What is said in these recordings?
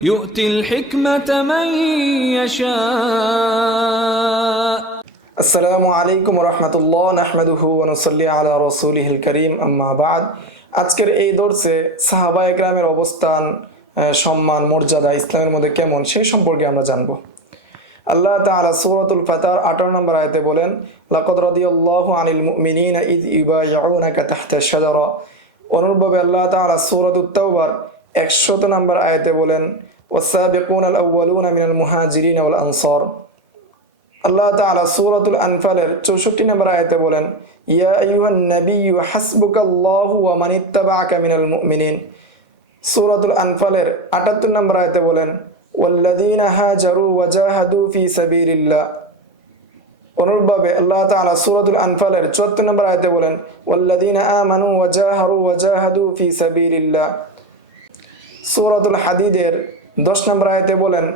يؤتي الحكمة من يشاء আসসালামু আলাইকুম রহমতুল্লাহ নাহমাদুহু ওয়া নুসাল্লি আলা রাসূলিহিল কারীম আম্মা বাদ। আজকের এই দর্সে সাহাবায়ে কেরামের অবস্থান, সম্মান, মর্যাদা ইসলামের মধ্যে কেমন সেই সম্পর্কে আমরা জানব। আল্লাহ তাআলা সূরাতুল ফাতর 18 নম্বর আয়াতে বলেন, লাকাদ রাদিয়াল্লাহু আনিল মুমিনিনা ইয ইউবাইউনাকা তাহতা শাজারা। অনুরূপভাবে আল্লাহ তাআলা সূরাতুত তাওবার 100 নম্বর আয়াতে বলেন, ওয়াসাবিকুনাল আউওয়ালুনা মিনাল মুহাজিরিন ওয়াল আনসার। আল্লাহ তাআলা সূরাতুল আনফালের 64 নম্বর আয়াতে বলেন, ইয়া আইয়ুহান নাবিয়্যু হাসবুকাল্লাহু ওয়া মান ইত্তাবাআকা মিনাল মুমিনিন। সূরাতুল আনফালের 78 নম্বর আয়াতে বলেন, ওয়াল্লাযীনা হাজারু ওয়া জাহাদু ফি সাবিলিল্লাহ। অনুরূপভাবে আল্লাহ তাআলা সূরাতুল আনফালের 74 নম্বর আয়াতে বলেন, ওয়াল্লাযীনা আমানু ওয়া জাহাদু ফি সাবিলিল্লাহ। সূরাতুল হাদীদের 10 নম্বর আয়াতে বলেন,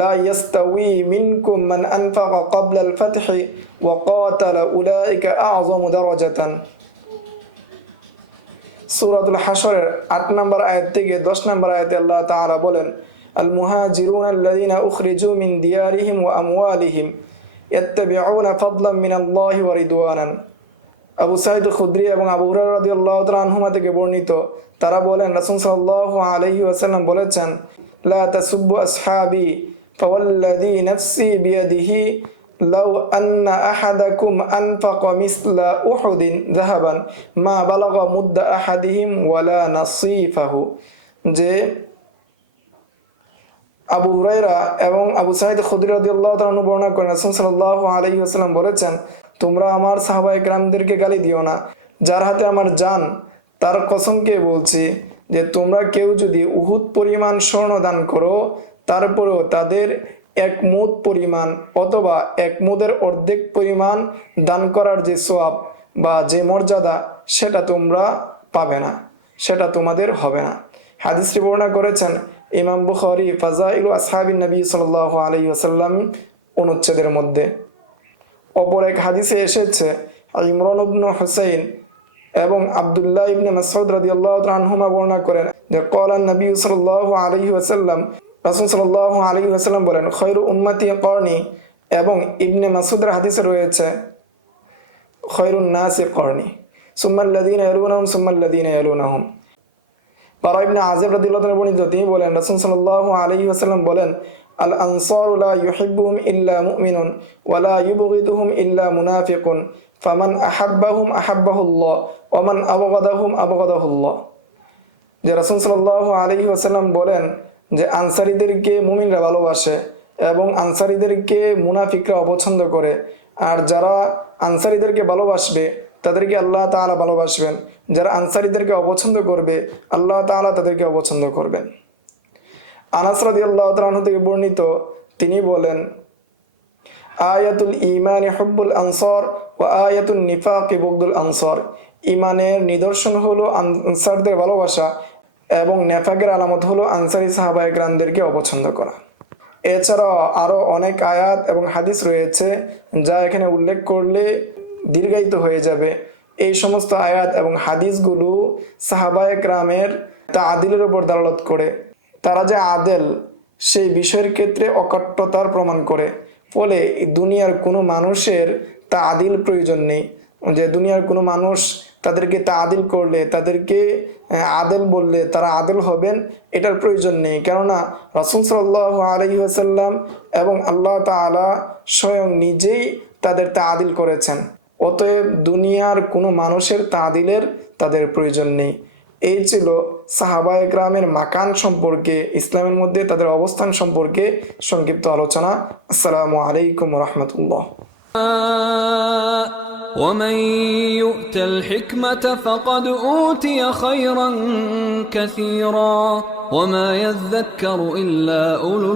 লা ইয়াস্তাউই মিনকুম মান আনফাকা ক্বাবলাল ফাতহি ওয়া ক্বাতালা উলাইকা আ'যামু দারাজাতান। সূরাতুল হাশরের 8 নম্বর আয়াত থেকে 10 নম্বর আয়াতে আল্লাহ তাআলা বলেন, আল মুহাজিরুনা আল্লাযীনা উখরিজু মিন দিয়ারিহিম ওয়া আমওয়ালিহিম ইয়াত্তাবিউনা ফাদলাম মিনাল্লাহি ওয়া রিদওয়ানান। আবু সাঈদ খুদরি এবং আবু হুরায়রা রাদিয়াল্লাহু তাআলা আনহুমা থেকে বর্ণিত, তারা বলেন, রাসূল সাল্লাল্লাহু আলাইহি ওয়াসাল্লাম বলেছেন, লা তাসুব্বু আসহাবি ফাওয়াল্লাযী নাফসি বিয়াদিহি লাউ আন্না আহাদাকুম আনফাকা মিসলা উহুদিন যাহাবান মা বালাগা মুদ্দা আহাদিহিম ওয়ালা নাসীফাহু। যে আবু হুরায়রা এবং আবু সাঈদ খুদরি রাদিয়াল্লাহু তাআলা আনহু বর্ণনা করেন, রাসূল সাল্লাল্লাহু আলাইহি ওয়াসাল্লাম বলেছেন, তোমরা আমার সাহাবায়ে কেরামদেরকে গালি দিও না, যার হাতে আমার জান তার কসমকে বলছি যে তোমরা কেউ যদি উহুদ পরিমাণ স্বর্ণ দান করো, তারপরেও তাদের এক মুদ পরিমাণ অথবা এক মুদের অর্ধেক পরিমাণ দান করার যে সওয়াব বা যে মর্যাদা, সেটা তোমরা পাবে না, সেটা তোমাদের হবে না। হাদিসটি বর্ণনা করেছেন ইমাম বুখারী ফাযাইলু আসহাবিন নবী সাল্লাল্লাহু আলাইহি ওয়াসাল্লাম অনুচ্ছেদের মধ্যে। অপর এক হাদিসে এসেছে, ইমরান ইবনে হুসাইন এবং আব্দুল্লাহ ইবনে মাসউদ রাদিয়াল্লাহু তাআলা আনহুমা বর্ণনা করেন যে ক্বালান নবী সাল্লাল্লাহু আলাইহি ওয়াসাল্লাম, রাসূল সাল্লাল্লাহু আলাইহি ওয়াসাল্লাম বলেন, খায়রু উম্মতি করনি। এবং ইবনে মাসউদের হাদিসে রয়েছে, খায়রুন নাসি করনি সুম্মাল্লাযীনা ইয়ালুনাহুম সুম্মাল্লাযীনা ইয়ালুনাহুম। বারা ইবনে আযিব রাদিয়াল্লাহু তাআলা বর্ণিত, তিনি বলেন, রাসূল সাল্লাল্লাহু আলাইহি ওয়াসাল্লাম বলেন, আল আনসারু লা ইউহিব্বুহুম ইল্লা মুমিনুন ওয়া লা ইউবগিদুহুম ইল্লা মুনাফিকুন ফামান আহাব্বাহুম আহাব্বাহুল্লাহ ওয়া মান আবগাদাহুম আবগাদাহুল্লাহ। যে রাসূল সাল্লাল্লাহু আলাইহি ওয়াসাল্লাম বলেন যে আনসারীদেরকে মুমিনরা ভালোবাসে এবং আনসারীদেরকে মুনাফিকরা অপছন্দ করে, আর যারা আনসারীদেরকে ভালোবাসবে তাদেরকে আল্লাহ তাআলা ভালোবাসবেন, যারা আনসারীদেরকে অপছন্দ করবে আল্লাহ তাআলা তাদেরকে অপছন্দ করবেন। আনাস রাদিয়াল্লাহু তাআলা আনহু থেকে বর্ণিত, তিনি বলেন, আয়াতুল ঈমানি হুব্বুল আনসার ওয়া আয়াতুন নিফাকি বুগদুল আনসার। ঈমানের নিদর্শন হলো আনসারদের ভালোবাসা এবং নেফাকের আলামত হলো আনসারী সাহাবায়ে কেরামদেরকে অপছন্দ করা। এছাড়াও আরও অনেক আয়াত এবং হাদিস রয়েছে যা এখানে উল্লেখ করলে দীর্ঘায়িত হয়ে যাবে। এই সমস্ত আয়াত এবং হাদিসগুলো সাহাবায়ে কেরামের তাআদিলের উপর দালালত করে, তারা যে আদেল সেই বিষয়ের ক্ষেত্রে অকট্টতার প্রমাণ করে। ফলে দুনিয়ার কোনো মানুষের তাআদিল প্রয়োজন নেই, যে দুনিয়ার কোনো মানুষ তাদেরকে তাআদিল করলে, তাদেরকে আদেল বললে তারা আদেল হবেন, এটার প্রয়োজন নেই। কেননা রাসূল সাল্লাল্লাহু আলাইহি ওয়াসাল্লাম এবং আল্লাহ তাআলা স্বয়ং নিজেই তাদের তাআদিল করেছেন। অতএব দুনিয়ার কোনো মানুষের তাআদিলের তাদের প্রয়োজন নেই। এই ছিল সাহাবায়ে কেরামের মাকান সম্পর্কে, ইসলামের মধ্যে তাদের অবস্থান সম্পর্কে সংক্ষিপ্ত আলোচনা। আসসালামু আলাইকুম ওয়া রাহমাতুল্লাহ। ومن يؤت الحكمة فقد أوتي خيرا كثيرا وما يذكر إلا أولو